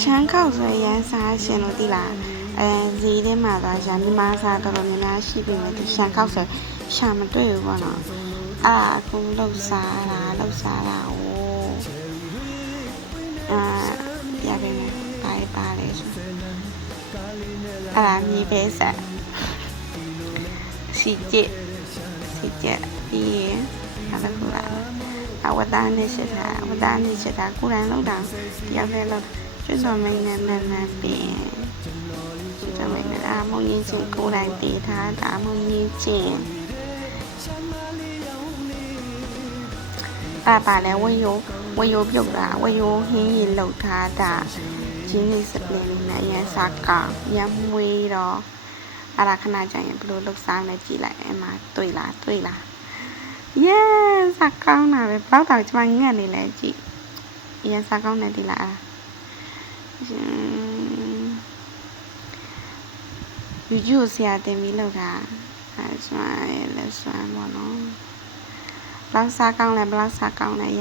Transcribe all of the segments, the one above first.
ရှမ်းခောက်ဆိုရန်စားရှင်လို့သိလားဈေးထဲမှာသွားရှာမြမစားတော်တော်များများရှိပြီမဲ့ဒီရှမ်းခောက်ဆိုရှာမတွေ့ဘူးပေါ့နော်အခုလှုပ်စားတာဟိုရပြီမယ်ပါလေဆိုမြေပဲဆက်စီကျက်ပြီးရင်အဲ့ဒါကဝတ်သားနဲ့ချက်တာကိုယ်တိုင်လောက်တာတယောက်တည်းလောက်ကျွတ်တော်မင်းနဲ့နန်းပင်ကျွတ်တော်မင်းနဲ့မုံကြီးချင်းကိုယ်တိုင်တည်ထားတာမုံကြီးချင်းပါလဲဝယိုပြုတ်တာဝယိုဟင်းရင်လောက်ထားတာဂျင်းလေးစပလင်းလေးနဲ့ရန်စားကောင်းရမ်းမွေးတော့ခဏကြာရင်ဘလို့လှုပ်စားနေကြည့်လိုက်အဲ့မှာတွေ့လားစားကောင်းတာပဲဘလောက်တောင်ကျမငတ်နေလဲကြည့်ရန်စားကောင်းနေဒီလားယူကျိုဆရာတင်ပြီးလောက်တာကျမလက်ဆွမ်းပေါ့နော်ဘလောက်စားကောင်းလဲရန်စားကောင်းတယ်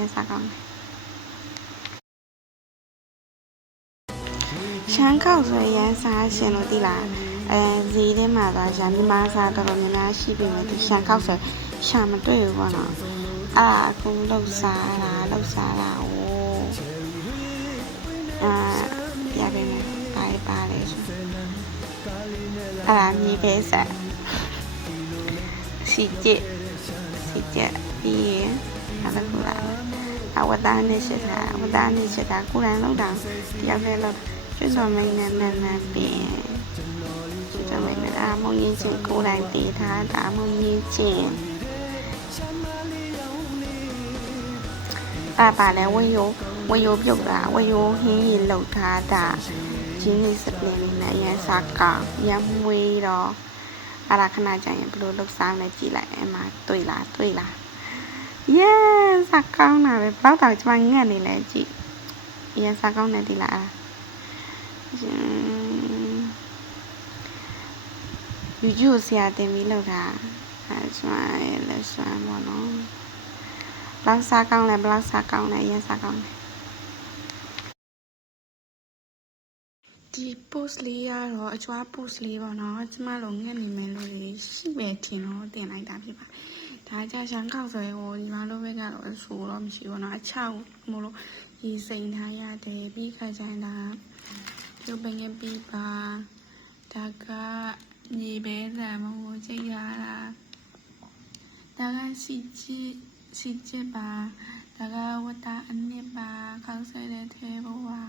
ရှမ်းခောက်ဆိုရန်စားရှင်လို့သိလားဈေးထဲမှာသွားရှာမြမစားတော်တော်များများရှိပြီမဲ့ဒီရှမ်းခောက်ဆိုရှာမတွေ့ဘူးပေါ့နော်အခုလှုပ်စားတာဟိုရပြီမယ်ပါလေဆိုမြေပဲဆက်စီကျက်ပြီးရင်အဲ့ဒါကဝတ်သားနဲ့ချက်တာကိုယ်တိုင်လောက်တာတယောက်တည်းလောက်ကျွတ်တော်မင်းနဲ့နန်းပင်ကျွတ်တော်မင်းနဲ့မုံကြီးချင်းကိုယ်တိုင်တည်ထားတာမုံကြီးချင်းပါလဲဝယိုပြုတ်တာဝယိုဟင်းရင်လောက်ထားတာဂျင်းလေးစပလင်းလေးနဲ့ရန်စားကောင်းရမ်းမွေးတော့ခဏကြာရင်ဘလို့လှုပ်စားနေကြည့်လိုက်အဲ့မှာတွေ့လားစားကောင်းတာပဲဘလောက်တောင်ကျမငတ်နေလဲကြည့်ရန်စားကောင်းနေဒီလားယူကျိုဆရာတင်ပြီးလောက်တာကျမလက်ဆွမ်းပေါ့နော်ဘလောက်စားကောင်းလဲရန်စားကောင်းတယ်ဒီ post လေးကတော့အကျွမ်း post လေးပေါ့နော်ကျမတို့ငတ်နေမယ်လို့ရှိမယ်ထင်တော့တင်လိုက်တာဖြစ်ပါဒါကြရှမ်းခောက်ဆိုရင်ဒီမှာလိုပဲကတော့အဆိုတော့မရှိဘူးနော်အချောက်မလို့ရေစိမ်ထားရတယ်ပြီးခါကျရင်ဒါကျုပ်ပင်ငယ်ပြီးပါဒါကမြေပဲဆံမဟုတ်ကြိတ်ရတာဒါကစီချစ်ပါဒါကဝတ်တာအနစ်ပါခောက်ဆွဲတဲ့ထဲပေါ်ပါ